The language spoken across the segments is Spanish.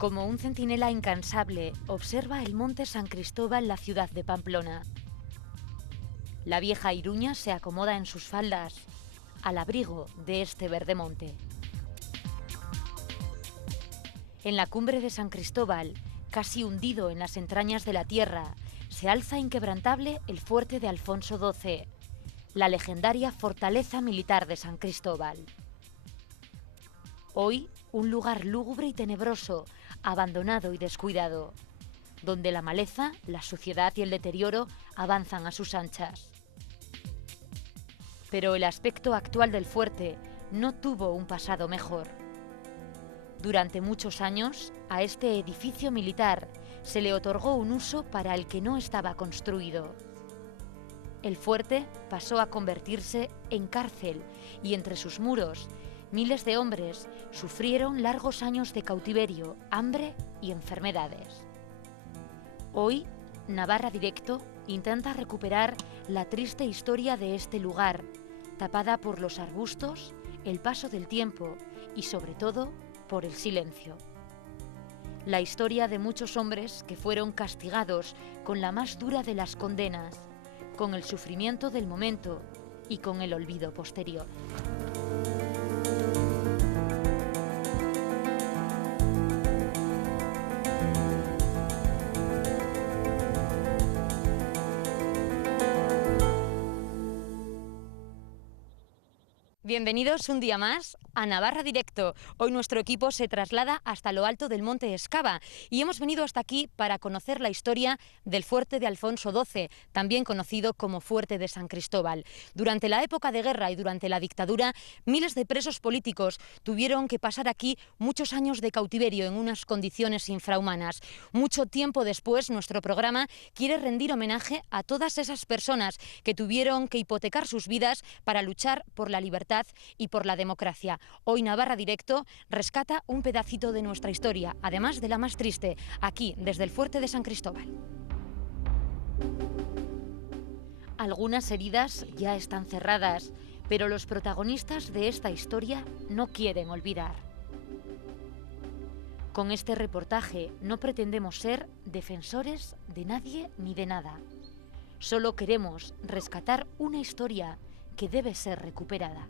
Como un centinela incansable, observa el monte San Cristóbal, la ciudad de Pamplona. La vieja Iruña se acomoda en sus faldas, al abrigo de este verde monte. En la cumbre de San Cristóbal, casi hundido en las entrañas de la tierra, se alza inquebrantable el fuerte de Alfonso XII, la legendaria fortaleza militar de San Cristóbal. Hoy, un lugar lúgubre y tenebroso, abandonado y descuidado, donde la maleza, la suciedad y el deterioro avanzan a sus anchas. Pero el aspecto actual del fuerte no tuvo un pasado mejor. Durante muchos años, a este edificio militar se le otorgó un uso para el que no estaba construido. El fuerte pasó a convertirse en cárcel y entre sus muros miles de hombres sufrieron largos años de cautiverio, hambre y enfermedades. Hoy, Navarra Directo intenta recuperar la triste historia de este lugar, tapada por los arbustos, el paso del tiempo y, sobre todo, por el silencio. La historia de muchos hombres que fueron castigados con la más dura de las condenas, con el sufrimiento del momento y con el olvido posterior. Bienvenidos un día más a Navarra Directo. Hoy nuestro equipo se traslada hasta lo alto del monte Escava y hemos venido hasta aquí para conocer la historia del fuerte de Alfonso XII, también conocido como Fuerte de San Cristóbal. Durante la época de guerra y durante la dictadura, miles de presos políticos tuvieron que pasar aquí muchos años de cautiverio en unas condiciones infrahumanas. Mucho tiempo después, nuestro programa quiere rendir homenaje a todas esas personas que tuvieron que hipotecar sus vidas para luchar por la libertad y por la democracia. Hoy Navarra Directo rescata un pedacito de nuestra historia, además de la más triste, aquí desde el fuerte de San Cristóbal. Algunas heridas ya están cerradas, pero los protagonistas de esta historia no quieren olvidar. Con este reportaje no pretendemos ser defensores de nadie ni de nada. Solo queremos rescatar una historia que debe ser recuperada.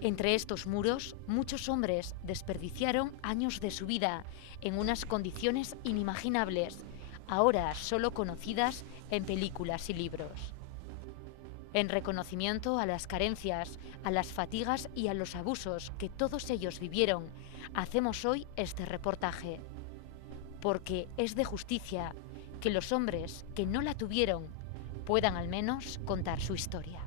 Entre estos muros, muchos hombres desperdiciaron años de su vida en unas condiciones inimaginables, ahora solo conocidas en películas y libros. En reconocimiento a las carencias, a las fatigas y a los abusos que todos ellos vivieron, hacemos hoy este reportaje. Porque es de justicia que los hombres que no la tuvieron puedan al menos contar su historia.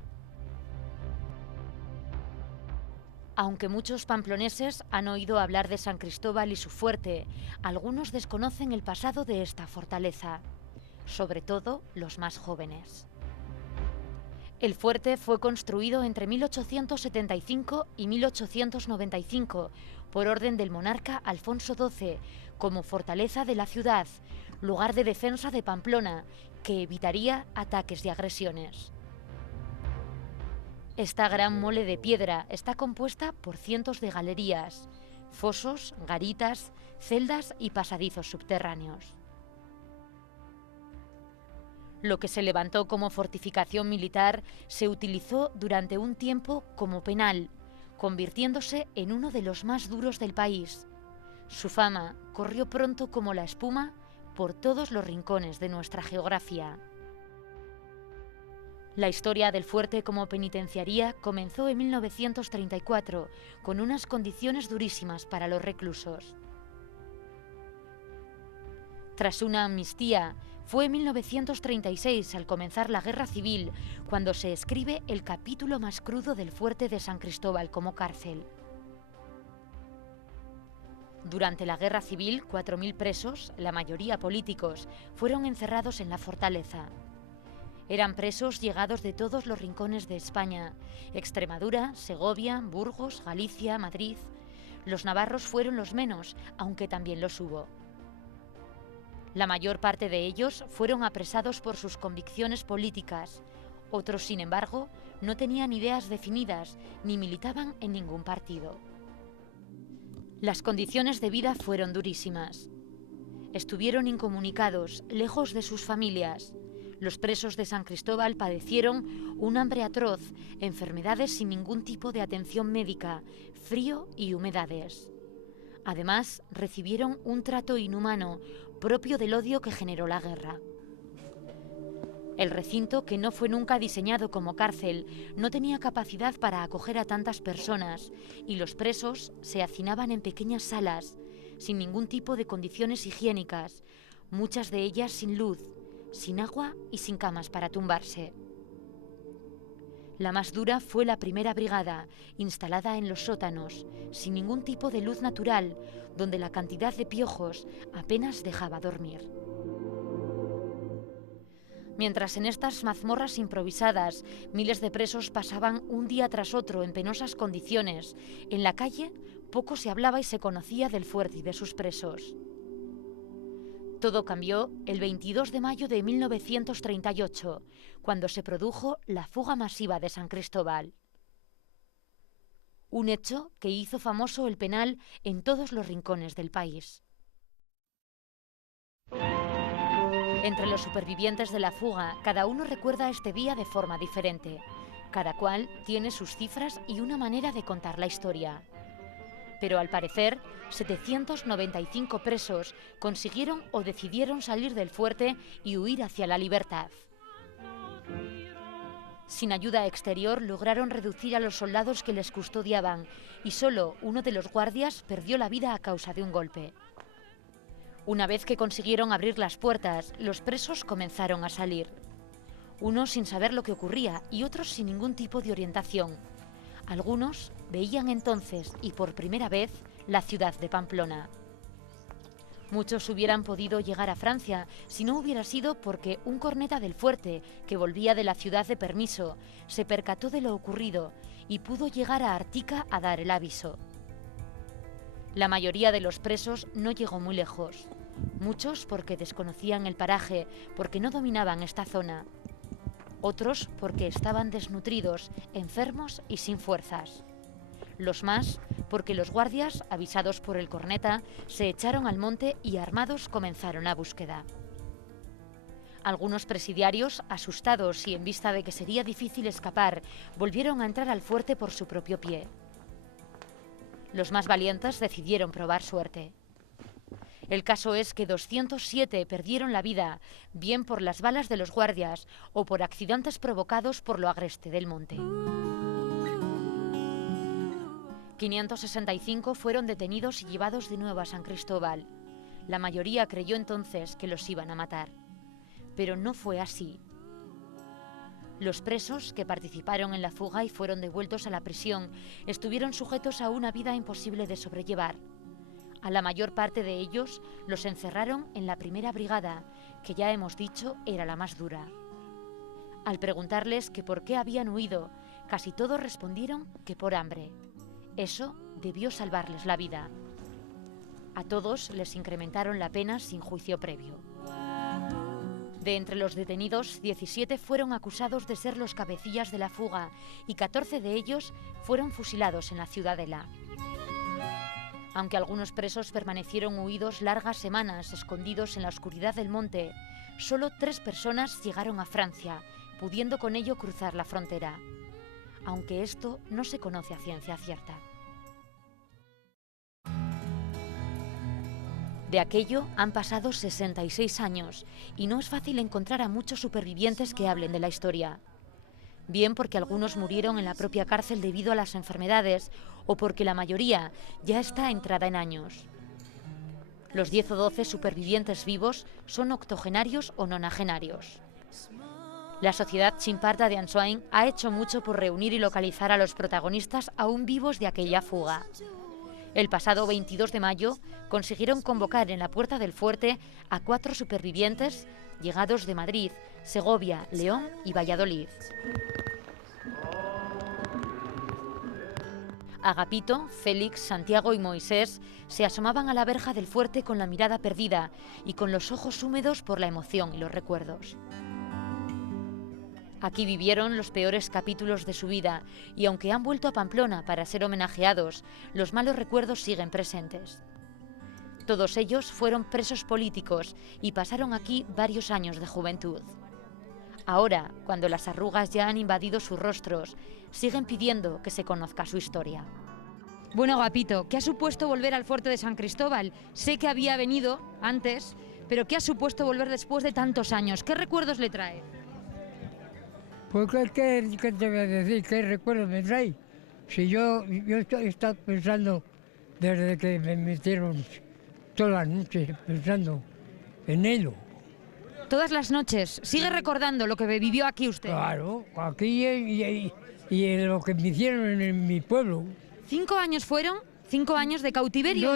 Aunque muchos pamploneses han oído hablar de San Cristóbal y su fuerte, algunos desconocen el pasado de esta fortaleza, sobre todo los más jóvenes. El fuerte fue construido entre 1875 y 1895 por orden del monarca Alfonso XII como fortaleza de la ciudad, lugar de defensa de Pamplona, que evitaría ataques y agresiones. Esta gran mole de piedra está compuesta por cientos de galerías, fosos, garitas, celdas y pasadizos subterráneos. Lo que se levantó como fortificación militar se utilizó durante un tiempo como penal, convirtiéndose en uno de los más duros del país. Su fama corrió pronto como la espuma por todos los rincones de nuestra geografía. La historia del fuerte como penitenciaría comenzó en 1934, con unas condiciones durísimas para los reclusos. Tras una amnistía, fue en 1936, al comenzar la Guerra Civil, cuando se escribe el capítulo más crudo del fuerte de San Cristóbal como cárcel. Durante la Guerra Civil, 4.000 presos, la mayoría políticos, fueron encerrados en la fortaleza. Eran presos llegados de todos los rincones de España: Extremadura, Segovia, Burgos, Galicia, Madrid. Los navarros fueron los menos, aunque también los hubo. La mayor parte de ellos fueron apresados por sus convicciones políticas. Otros, sin embargo, no tenían ideas definidas ni militaban en ningún partido. Las condiciones de vida fueron durísimas. Estuvieron incomunicados, lejos de sus familias. Los presos de San Cristóbal padecieron un hambre atroz, enfermedades sin ningún tipo de atención médica, frío y humedades. Además, recibieron un trato inhumano, propio del odio que generó la guerra. El recinto, que no fue nunca diseñado como cárcel, no tenía capacidad para acoger a tantas personas y los presos se hacinaban en pequeñas salas, sin ningún tipo de condiciones higiénicas, muchas de ellas sin luz, sin agua y sin camas para tumbarse. La más dura fue la primera brigada, instalada en los sótanos, sin ningún tipo de luz natural, donde la cantidad de piojos apenas dejaba dormir. Mientras en estas mazmorras improvisadas, miles de presos pasaban un día tras otro en penosas condiciones, en la calle poco se hablaba y se conocía del fuerte y de sus presos. Todo cambió el 22 de mayo de 1938, cuando se produjo la fuga masiva de San Cristóbal. Un hecho que hizo famoso el penal en todos los rincones del país. Entre los supervivientes de la fuga, cada uno recuerda este día de forma diferente. Cada cual tiene sus cifras y una manera de contar la historia. Pero al parecer, 795 presos consiguieron o decidieron salir del fuerte y huir hacia la libertad. Sin ayuda exterior lograron reducir a los soldados que les custodiaban y solo uno de los guardias perdió la vida a causa de un golpe. Una vez que consiguieron abrir las puertas, los presos comenzaron a salir. Unos sin saber lo que ocurría y otros sin ningún tipo de orientación. Algunos veían entonces, y por primera vez, la ciudad de Pamplona. Muchos hubieran podido llegar a Francia si no hubiera sido porque un corneta del fuerte, que volvía de la ciudad de permiso, se percató de lo ocurrido y pudo llegar a Artica a dar el aviso. La mayoría de los presos no llegó muy lejos. Muchos porque desconocían el paraje, porque no dominaban esta zona. Otros porque estaban desnutridos, enfermos y sin fuerzas. Los más porque los guardias, avisados por el corneta, se echaron al monte y armados comenzaron la búsqueda. Algunos presidiarios, asustados y en vista de que sería difícil escapar, volvieron a entrar al fuerte por su propio pie. Los más valientes decidieron probar suerte. El caso es que 207 perdieron la vida, bien por las balas de los guardias o por accidentes provocados por lo agreste del monte. 565 fueron detenidos y llevados de nuevo a San Cristóbal. La mayoría creyó entonces que los iban a matar. Pero no fue así. Los presos que participaron en la fuga y fueron devueltos a la prisión estuvieron sujetos a una vida imposible de sobrellevar. A la mayor parte de ellos los encerraron en la primera brigada, que ya hemos dicho era la más dura. Al preguntarles que por qué habían huido, casi todos respondieron que por hambre. Eso debió salvarles la vida. A todos les incrementaron la pena sin juicio previo. De entre los detenidos, 17 fueron acusados de ser los cabecillas de la fuga y 14 de ellos fueron fusilados en la Ciudadela. Aunque algunos presos permanecieron huidos largas semanas escondidos en la oscuridad del monte, solo 3 personas llegaron a Francia, pudiendo con ello cruzar la frontera. Aunque esto no se conoce a ciencia cierta. De aquello han pasado 66 años y no es fácil encontrar a muchos supervivientes que hablen de la historia. Bien porque algunos murieron en la propia cárcel debido a las enfermedades o porque la mayoría ya está entrada en años. Los 10 o 12 supervivientes vivos son octogenarios o nonagenarios. La Sociedad Chimparda de Ansoain ha hecho mucho por reunir y localizar a los protagonistas aún vivos de aquella fuga. El pasado 22 de mayo consiguieron convocar en la puerta del fuerte a 4 supervivientes llegados de Madrid, Segovia, León y Valladolid. Agapito, Félix, Santiago y Moisés se asomaban a la verja del fuerte con la mirada perdida y con los ojos húmedos por la emoción y los recuerdos. Aquí vivieron los peores capítulos de su vida y aunque han vuelto a Pamplona para ser homenajeados, los malos recuerdos siguen presentes. Todos ellos fueron presos políticos y pasaron aquí varios años de juventud. Ahora, cuando las arrugas ya han invadido sus rostros, siguen pidiendo que se conozca su historia. Bueno, Agapito, ¿qué ha supuesto volver al fuerte de San Cristóbal? Sé que había venido antes, pero ¿qué ha supuesto volver después de tantos años? ¿Qué recuerdos le trae? Pues, ¿qué te voy a decir? ¿Qué recuerdo me trae? Si yo he estado pensando desde que me metieron todas las noches pensando en ello. Todas las noches, ¿sigue recordando lo que vivió aquí usted? Claro, aquí y en lo que me hicieron en mi pueblo. 5 años fueron, 5 años de cautiverio.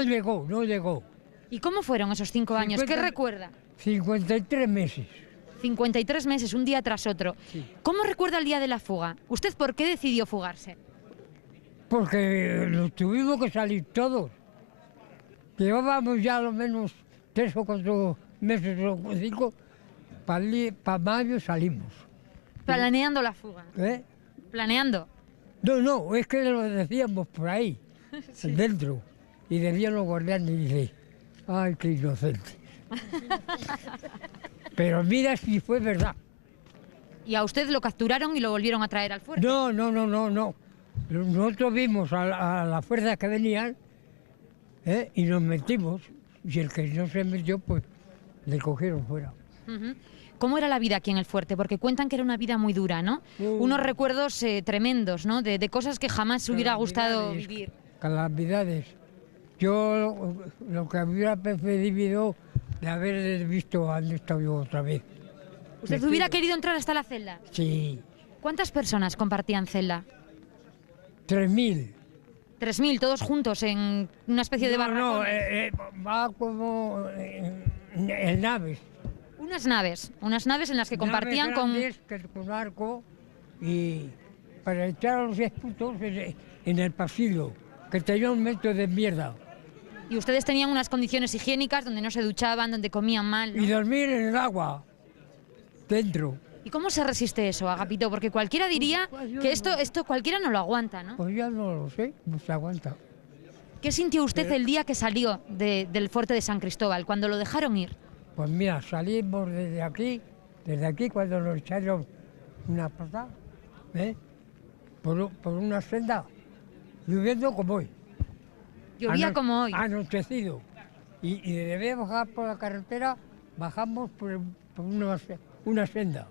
No llegó. ¿Y cómo fueron esos 5 años? ¿Qué 50 recuerda? 53 meses. 53 meses, un día tras otro. Sí. ¿Cómo recuerda el día de la fuga? ¿Usted por qué decidió fugarse? Porque nos tuvimos que salir todos. Llevábamos ya a lo menos 3 o 4 meses o 5. Para mayo salimos. Planeando la fuga. ¿Eh? Planeando. No, es que lo decíamos por ahí, sí, dentro. Y decían los guardianes y dice, ay, qué inocente. Pero mira si fue verdad. ¿Y a usted lo capturaron y lo volvieron a traer al fuerte? No. Nosotros vimos a las fuerzas que venían y nos metimos. Y el que no se metió, pues le cogieron fuera. Uh-huh. ¿Cómo era la vida aquí en el fuerte? Porque cuentan que era una vida muy dura, ¿no? Unos recuerdos tremendos, ¿no? De cosas que jamás hubiera gustado vivir. Calamidades. Yo lo que hubiera preferido de haber visto donde estaba yo otra vez. ¿Usted hubiera querido entrar hasta la celda? Sí. ¿Cuántas personas compartían celda? 3.000. 3.000, todos juntos en una especie de barracones. No, va como en naves. Unas naves en las que compartían con arco y para echar a los esputos en el pasillo, que tenía 1 metro de mierda. Y ustedes tenían unas condiciones higiénicas donde no se duchaban, donde comían mal, ¿no? Y dormir en el agua, dentro. ¿Y cómo se resiste eso, Agapito? Porque cualquiera diría que esto cualquiera no lo aguanta, ¿no? Pues ya no lo sé, no se aguanta. ¿Qué sintió usted el día que salió del fuerte de San Cristóbal, cuando lo dejaron ir? Pues mira, salimos desde aquí cuando nos echaron una patada, por una senda, lloviendo como hoy. Llovía como hoy. Anochecido. Y de bajar por la carretera, bajamos por una senda.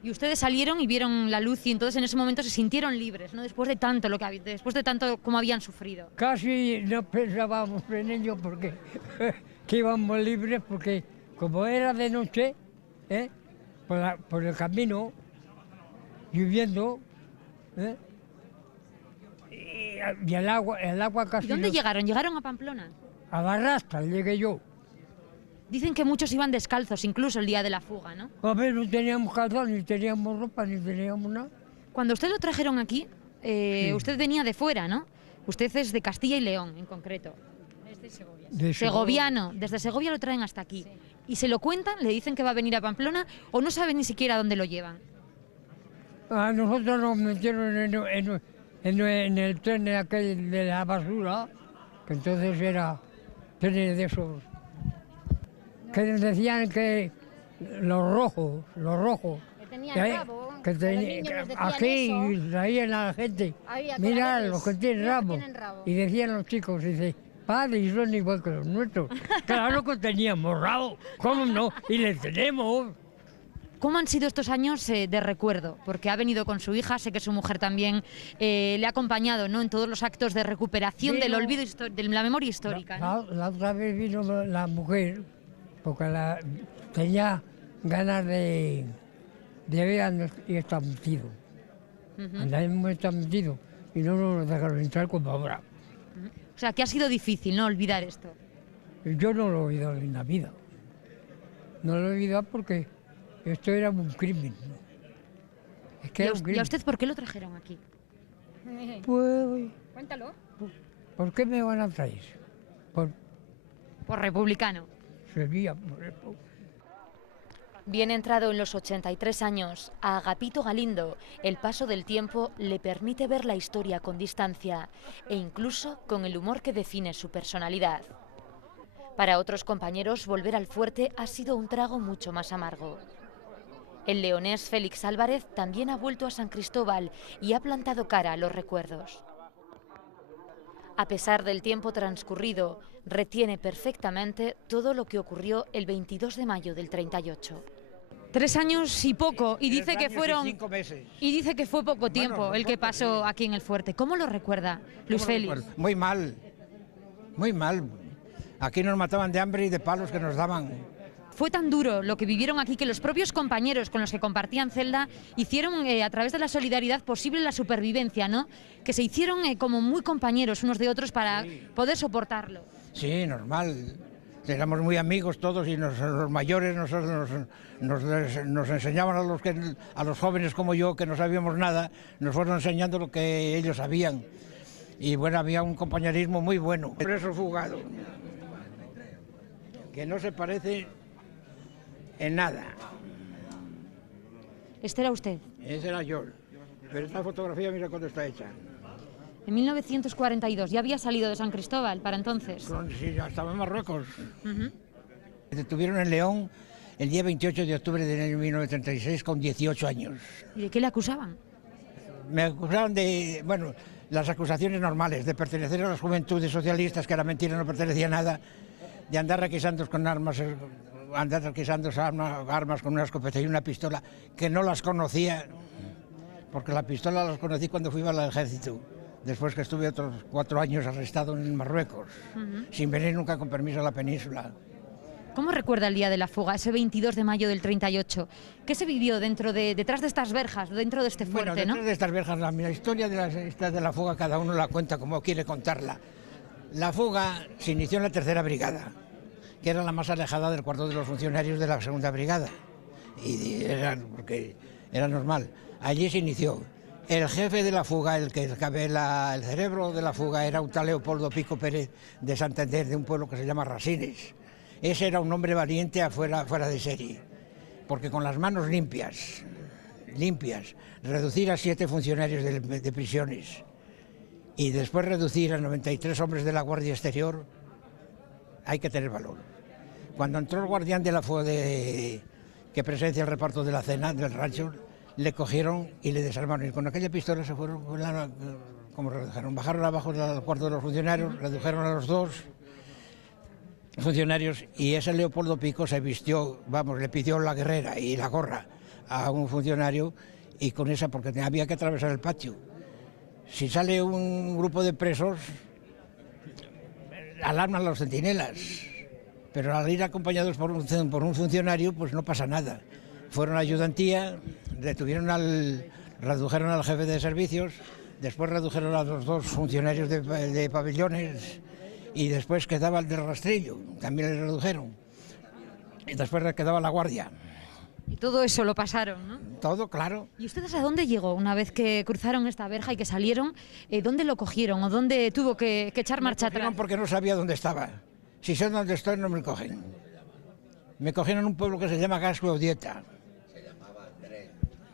Y ustedes salieron y vieron la luz y entonces en ese momento se sintieron libres, ¿no? Después de tanto como habían sufrido. Casi no pensábamos en ello porque que íbamos libres porque como era de noche, por el camino, lloviendo, y el agua casi... ¿Y dónde llegaron? ¿Llegaron a Pamplona? A la rastra llegué yo. Dicen que muchos iban descalzos, incluso el día de la fuga, ¿no? A ver, no teníamos calzón, ni teníamos ropa, ni teníamos nada. Cuando usted lo trajeron aquí, Sí. usted venía de fuera, ¿no? Usted es de Castilla y León, en concreto. Es de Segovia. De Segoviano, desde Segovia lo traen hasta aquí. Sí. Y se lo cuentan, le dicen que va a venir a Pamplona o no saben ni siquiera dónde lo llevan. A nosotros nos metieron en el tren aquel de la basura, que entonces era tren de esos, que decían que los rojos, Que tenían rabo, que a los niños les decían aquí eso. traían a la gente, Había mira coladores, los que tienen mira rabo. que tienen rabo. Y decían los chicos, dice, padre, y son igual que los nuestros. Claro que teníamos rabo, ¿cómo no? Y les tenemos. ¿Cómo han sido estos años de recuerdo? Porque ha venido con su hija, sé que su mujer también le ha acompañado, ¿no? En todos los actos de recuperación del olvido, de la memoria histórica, ¿no? La otra vez vino la mujer, porque tenía ganas de ver dónde está metido. Hemos estado metido y no nos dejaron entrar como ahora. O sea, que ha sido difícil, ¿no? Olvidar esto. Yo no lo he olvidado en la vida. No lo he olvidado porque esto era un crimen. Es que ¿Y era a, un ¿Y crimen. a usted por qué lo trajeron aquí? Pues, Cuéntalo. ¿por qué me van a traer? Por Por republicano. Sevilla, por eso. Bien entrado en los 83 años, a Agapito Galindo el paso del tiempo le permite ver la historia con distancia e incluso con el humor que define su personalidad. Para otros compañeros, volver al fuerte ha sido un trago mucho más amargo. El leonés Félix Álvarez también ha vuelto a San Cristóbal y ha plantado cara a los recuerdos. A pesar del tiempo transcurrido, retiene perfectamente todo lo que ocurrió el 22 de mayo del 38. 3 años y poco, y dice 3 que años y fueron 5 meses. y dice que fue poco tiempo Bueno, el que poco, pasó sí. aquí en el fuerte. ¿Cómo lo recuerda Luis ¿Cómo lo Félix? recuerdo? Muy mal, muy mal. Aquí nos mataban de hambre y de palos que nos daban. Fue tan duro lo que vivieron aquí que los propios compañeros con los que compartían celda hicieron a través de la solidaridad posible la supervivencia, ¿no? Que se hicieron como muy compañeros unos de otros para poder soportarlo. Sí, normal. Éramos muy amigos todos y los mayores nos enseñaban a los jóvenes como yo, que no sabíamos nada, nos fueron enseñando lo que ellos sabían. Y bueno, había un compañerismo muy bueno. Preso fugado, que no se parece en nada. Este era usted. Ese era yo. Pero esta fotografía, mira cuándo está hecha. En 1942, ya había salido de San Cristóbal para entonces. Sí, ya estaba en Marruecos. Ujú. Me detuvieron en León el día 28 de octubre del año 1936 con 18 años. ¿Y de qué le acusaban? Me acusaron de, bueno, las acusaciones normales, de pertenecer a las juventudes socialistas, que era mentira, no pertenecía a nada, de andar requisando con armas, armas con una escopeta y una pistola, que no las conocía, porque la pistola las conocí cuando fui al ejército, después que estuve otros 4 años arrestado en Marruecos, sin venir nunca con permiso a la península. ¿Cómo recuerda el día de la fuga, ese 22 de mayo del 38? ¿Qué se vivió detrás de estas verjas, dentro de este fuerte, Bueno, detrás de estas verjas, la historia de la fuga cada uno la cuenta como quiere contarla. La fuga se inició en la 3ª Brigada, que era la más alejada del cuarto de los funcionarios de la 2ª Brigada. Porque era normal. Allí se inició. El jefe de la fuga, el cerebro de la fuga, era un tal Leopoldo Pico Pérez de Santander, de un pueblo que se llama Rasines. Ese era un hombre valiente fuera de serie, porque con las manos limpias, reducir a 7 funcionarios de prisiones y después reducir a 93 hombres de la Guardia Exterior, hay que tener valor. Cuando entró el guardián de la fuga que presencia el reparto de la cena del rancho, le cogieron y le desarmaron, y con aquella pistola se fueron, como redujeron, bajaron abajo al cuarto de los funcionarios, redujeron a los 2 funcionarios, y ese Leopoldo Pico se vistió, le pidió la guerrera y la gorra a un funcionario, y con esa, porque había que atravesar el patio. Si sale un grupo de presos, alarman a los centinelas, pero al ir acompañados por un funcionario, pues no pasa nada. Fueron a ayudantía, redujeron al jefe de servicios, después redujeron a los 2 funcionarios de pabellones, y después quedaba el del rastrillo, también le redujeron, y después quedaba la guardia. Y todo eso lo pasaron, ¿no? Todo, claro. ¿Y ustedes a dónde llegó una vez que cruzaron esta verja y que salieron? ¿Dónde lo cogieron o dónde tuvo que echar marcha atrás? Porque no sabía dónde estaba. Si sé dónde estoy, no me cogen. Me cogieron en un pueblo que se llama Gasco-Dieta,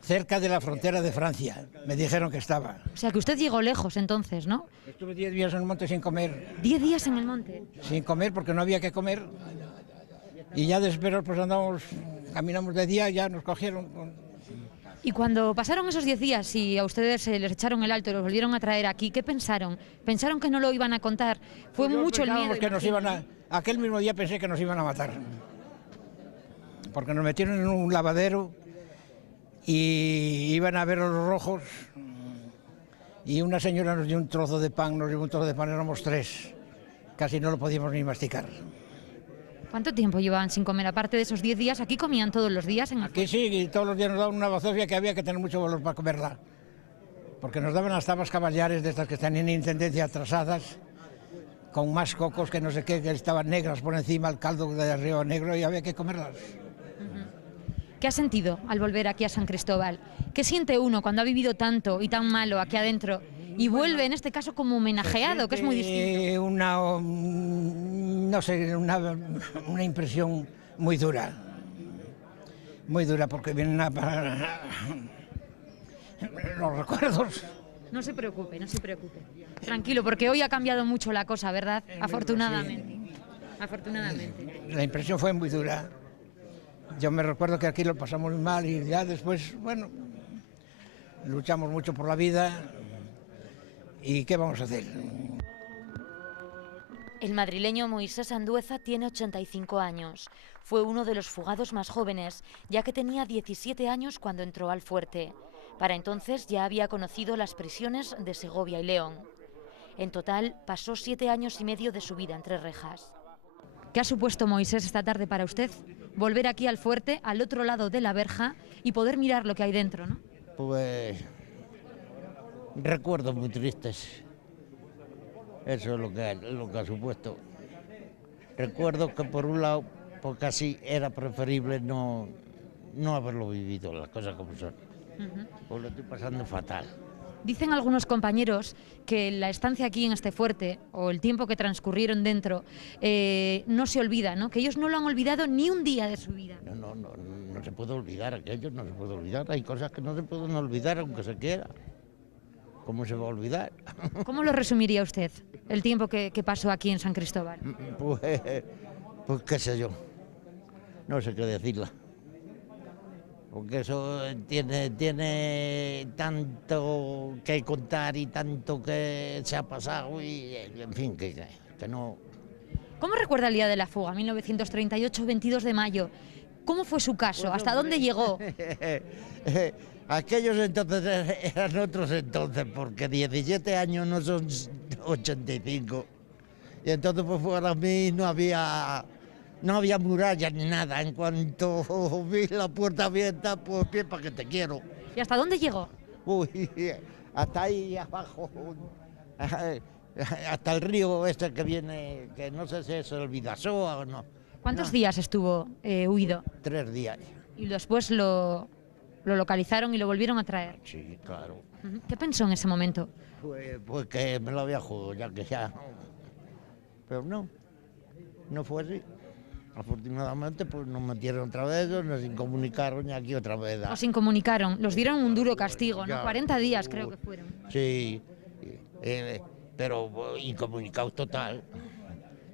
cerca de la frontera de Francia. Me dijeron que estaba. O sea, que usted llegó lejos entonces, ¿no? Estuve 10 días en el monte sin comer. 10 días en el monte. Sin comer porque no había que comer. Y ya después pues caminamos de día, ya nos cogieron. Y cuando pasaron esos 10 días y a ustedes les echaron el alto y los volvieron a traer aquí, ¿qué pensaron? ¿Pensaron que no lo iban a contar? Fue Pues mucho el miedo. que nos aquel mismo día pensé que nos iban a matar. Porque nos metieron en un lavadero y iban a ver a los rojos, y una señora nos dio un trozo de pan, éramos 3, casi no lo podíamos ni masticar. ¿Cuánto tiempo llevaban sin comer? Aparte de esos 10 días, ¿aquí comían todos los días? Aquí sí, y todos los días nos daban una bazofia que había que tener mucho valor para comerla, porque nos daban las tabas caballares de estas que están en intendencia atrasadas, con más cocos que no sé qué, que estaban negras por encima, el caldo de arriba negro, y había que comerlas. ¿Qué ha sentido al volver aquí a San Cristóbal? ¿Qué siente uno cuando ha vivido tanto y tan malo aquí adentro y vuelve, en este caso, como homenajeado, que es muy distinto? Una impresión muy dura. Muy dura porque vienen los recuerdos. No se preocupe, no se preocupe. Tranquilo, porque hoy ha cambiado mucho la cosa, ¿verdad? Afortunadamente. Afortunadamente. La impresión fue muy dura. Yo me recuerdo que aquí lo pasamos muy mal y ya después, bueno, luchamos mucho por la vida y ¿qué vamos a hacer? El madrileño Moisés Andueza tiene 85 años. Fue uno de los fugados más jóvenes, ya que tenía 17 años cuando entró al fuerte. Para entonces ya había conocido las prisiones de Segovia y León. En total, pasó 7 años y medio de su vida entre rejas. ¿Qué ha supuesto, Moisés, esta tarde para usted? Volver aquí al fuerte, al otro lado de la verja, y poder mirar lo que hay dentro, ¿no? Pues recuerdos muy tristes. Eso es lo que ha supuesto. Recuerdo que por un lado, pues casi era preferible no haberlo vivido, las cosas como son. Pues lo estoy pasando fatal. Dicen algunos compañeros que la estancia aquí en este fuerte, o el tiempo que transcurrieron dentro, no se olvida, ¿no? Que ellos no lo han olvidado ni un día de su vida. No se puede olvidar aquello, no se puede olvidar. Hay cosas que no se pueden olvidar aunque se quiera. ¿Cómo se va a olvidar? ¿Cómo lo resumiría usted, el tiempo que pasó aquí en San Cristóbal? Pues qué sé yo, no sé qué decirla. Porque eso tiene tanto que contar y tanto que se ha pasado y, en fin, que no... ¿Cómo recuerda el día de la fuga, 1938, 22 de mayo? ¿Cómo fue su caso? ¿Hasta dónde llegó? Aquellos entonces eran otros entonces, porque 17 años no son 85. Y entonces pues para mí no había murallas ni nada. En cuanto vi la puerta abierta, pues bien, para que te quiero. ¿Y hasta dónde llegó? Uy, hasta ahí abajo, hasta el río este que viene, que no sé si es el Vidasoa o no. ¿Cuántos días estuvo huido? 3 días. Y después lo localizaron y lo volvieron a traer. Sí, claro. ¿Qué pensó en ese momento? Pues que me lo había jugado, ya que ya... Pero no fue así. Afortunadamente, pues nos metieron otra vez, nos incomunicaron y aquí otra vez. Os incomunicaron, los dieron un duro castigo, ¿no? Ya. 40 días creo que fueron. Sí, pero incomunicados total.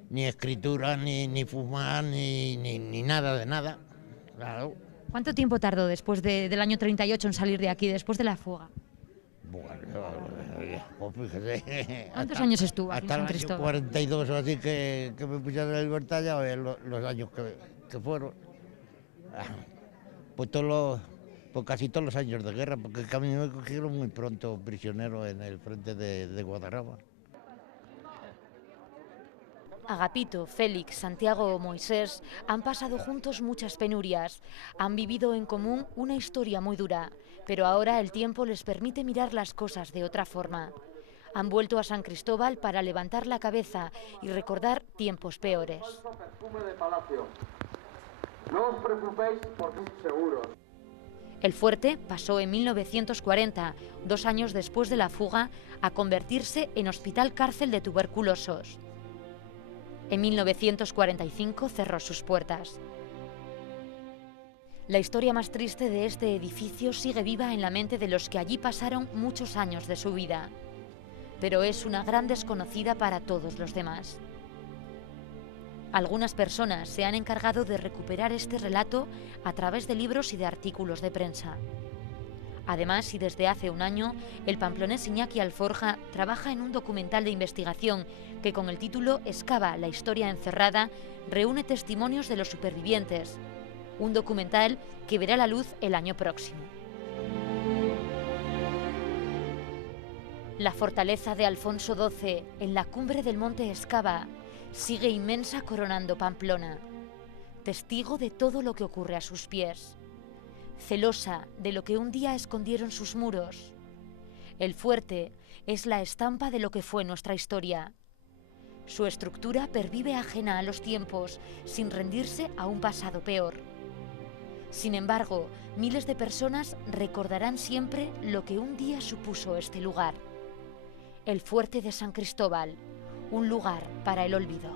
Ni escritura, ni fumar, ni nada de nada. Claro. ¿Cuánto tiempo tardó después del año 38 en salir de aquí, después de la fuga? Bueno, pues fíjese. ¿Cuántos años estuvo aquí en hasta San el año Cristóbal? 42 o así que me pusieron en libertad, ya ves los años que fueron. Pues casi todos los años de guerra, porque a mí me cogieron muy pronto prisionero en el frente de Guadarrama. Agapito, Félix, Santiago o Moisés han pasado juntos muchas penurias, han vivido en común una historia muy dura, pero ahora el tiempo les permite mirar las cosas de otra forma. Han vuelto a San Cristóbal para levantar la cabeza y recordar tiempos peores. No os preocupéis porque es seguro. El fuerte pasó en 1940, 2 años después de la fuga, a convertirse en hospital cárcel de tuberculosos. En 1945 cerró sus puertas. La historia más triste de este edificio sigue viva en la mente de los que allí pasaron muchos años de su vida, pero es una gran desconocida para todos los demás. Algunas personas se han encargado de recuperar este relato a través de libros y de artículos de prensa. Además, y desde hace un año, el pamplonés Iñaki Alforja trabaja en un documental de investigación que con el título Excava la historia encerrada reúne testimonios de los supervivientes. Un documental que verá la luz el año próximo. La fortaleza de Alfonso XII, en la cumbre del monte Excava, sigue inmensa coronando Pamplona, testigo de todo lo que ocurre a sus pies. Celosa de lo que un día escondieron sus muros. El fuerte es la estampa de lo que fue nuestra historia. Su estructura pervive ajena a los tiempos, sin rendirse a un pasado peor. Sin embargo, miles de personas recordarán siempre lo que un día supuso este lugar. El fuerte de San Cristóbal, un lugar para el olvido.